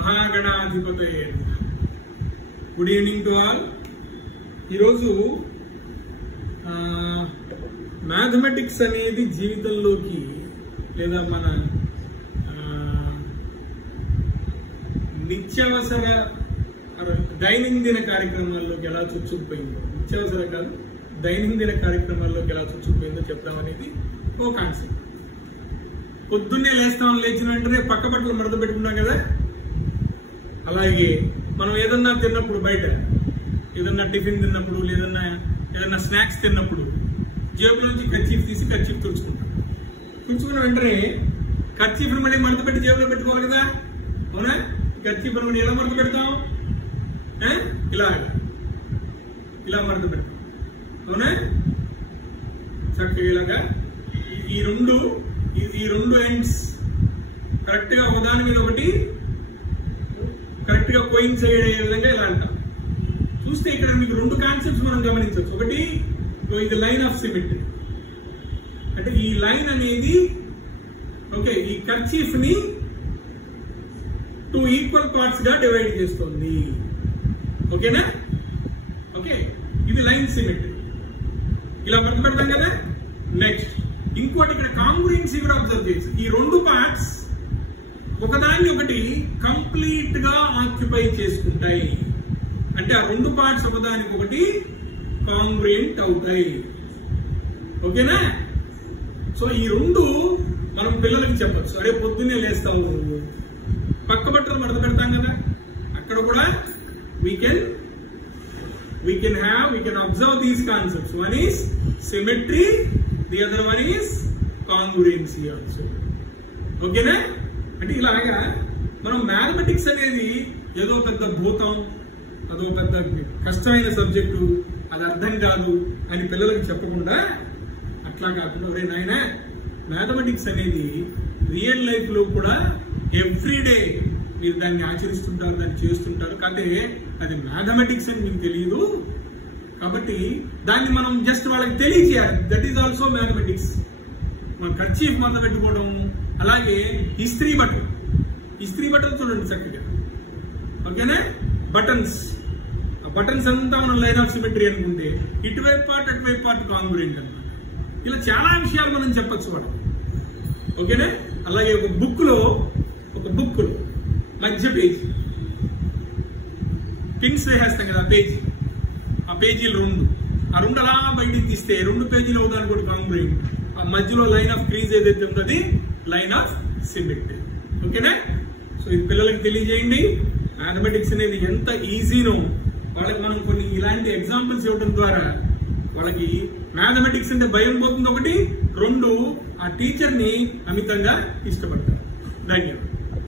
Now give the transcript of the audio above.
మహాగణాధిపతయే good evening to all. ఈరోజు mathematics అనేది జీవితంలోకి లేదా మన నిత్యావసర దైనందిన కార్యక్రమాల్లోకి ఎలా చొచ్చుకుపోయిందో, నిత్యావసర కాదు దైనందిన కార్యక్రమాల్లోకి ఎలా చొచ్చుకుపోయిందో చెప్తామనేది ఓ కాన్సెప్ట్. పొద్దున్నే లేచిన వెంటనే పక్క బట్టలు మడత పెట్టుకున్నాం కదా, అలాగే మనం ఏదన్నా తిన్నప్పుడు, బయట ఏదన్నా టిఫిన్ తిన్నప్పుడు లేదన్నా ఏదన్నా స్నాక్స్ తిన్నప్పుడు జేబులోంచి కర్చీఫ్ తీసి కర్చీఫ్ తుడుచుకుంటాం. తుడుచుకున్న వెంటనే కర్చీఫ్ని మళ్ళీ మడత పెట్టి జేబులో పెట్టుకోవాలి కదా, అవునా? కర్చీఫ్ మళ్ళీ ఎలా మడత పెడతాం? ఇలా మడత పెడతాం, అవునా? చక్కగా ఇలాగా ఈ రెండు ఎండ్స్ కరెక్ట్ గా ఒకదాని మీద ఒకటి కరెక్ట్ గా కోయిన్సైడ్ అయ్యే విధంగా ఇలా అంటాం. చూస్తే ఇక్కడ మీకు రెండు కాన్సెప్ట్స్ మనం గమనించవచ్చు. ఒకటి, ఇది లైన్ ఆఫ్ సిమెట్రీ, అంటే ఈ లైన్ అనేది ఓకే ఈ కర్చీఫ్ ని 2 ఈక్వల్ పార్ట్స్ గా డివైడ్ చేస్తుంది. ఓకేనా? ఓకే, ఇది లైన్ సిమెట్రీ. ఇలా మడత పెడతాం కదా. నెక్స్ట్ ఇంకోటి, ఇక్కడ కాంగ్రుయెన్సీ కూడా అబ్జర్వ్ చేసి ఈ రెండు పార్ట్స్ ఒకదాన్ని ఒకటి కంప్లీట్ గా ఆక్యుపై చేసుకుంటాయి. అంటే ఆ రెండు పార్ట్స్ ఒకదానికి ఒకటి కాంగ్రుయెంట్ అవుతాయి. ఓకేనా? సో ఈ రెండు మనం పిల్లలకి చెప్పచ్చు. అరే పొద్దున్నే లేస్తావు నువ్వు, పక్క బట్టలు మడత పెడతాం కదా, అక్కడ కూడా we can observe these concepts. One is symmetry, the other one is congruency also. ఓకేనా? అంటే ఇలాగా మనం మ్యాథమెటిక్స్ అనేది ఏదో పెద్ద భూతం, అదో పెద్ద కష్టమైన సబ్జెక్టు, అది అర్థం కాదు అని పిల్లలకి చెప్పకుండా, అట్లా కాకుండా ఒరే నాయనా మ్యాథమెటిక్స్ అనేది రియల్ లైఫ్ లో కూడా ఎవ్రీడే మీరు దాన్ని ఆచరిస్తుంటారు, దాన్ని చేస్తుంటారు. కాకపోతే అది మ్యాథమెటిక్స్ అని మీకు తెలియదు కాబట్టి దాన్ని మనం జస్ట్ వాళ్ళకి తెలియజేయాలి. That is also mathematics. మన కర్చీఫ్ మడత పెట్టుకోవడం, అలాగే ఇస్త్రీ బటన్ చూడండి చక్కగా. ఓకేనా? బటన్స్, ఆ బటన్స్ అంతా మనం లైన్ ఆఫ్ సిమెట్రీ అనుకుంటే ఇటువైపు పార్ట్ అటువైపు పార్ట్ కాంగ్రుయెంట్ అన్నమాట. ఇలా చాలా విషయాలు మనం చెప్పచ్చు వాళ్ళకి. ఓకేనా? అలాగే ఒక బుక్ లో మధ్య పేజీ కింగ్స్ వేసేస్తాం కదా, ఆ పేజీలు ఆ రెండు అలా బయటికి తీస్తే 2 పేజీలు అవుతాను కూడా కాంగ్రుయెంట్. ఆ మధ్యలో లైన్ ఆఫ్ క్రీజ్ ఏదైతే ఉంటుంది లైన్ ఆఫ్ సిమెట్రీ. ఓకేనా? సో ఇది పిల్లలకి తెలియజేయండి. మ్యాథమెటిక్స్ అనేది ఎంత ఈజీనో వాళ్ళకి మనం కొన్ని ఇలాంటి ఎగ్జాంపుల్స్ ఇవ్వడం ద్వారా వాళ్ళకి మ్యాథమెటిక్స్ అంటే భయం పోతుంది. ఒకటి, రెండు, ఆ టీచర్ ని అమితంగా ఇష్టపడతారు. ధన్యవాదాలు.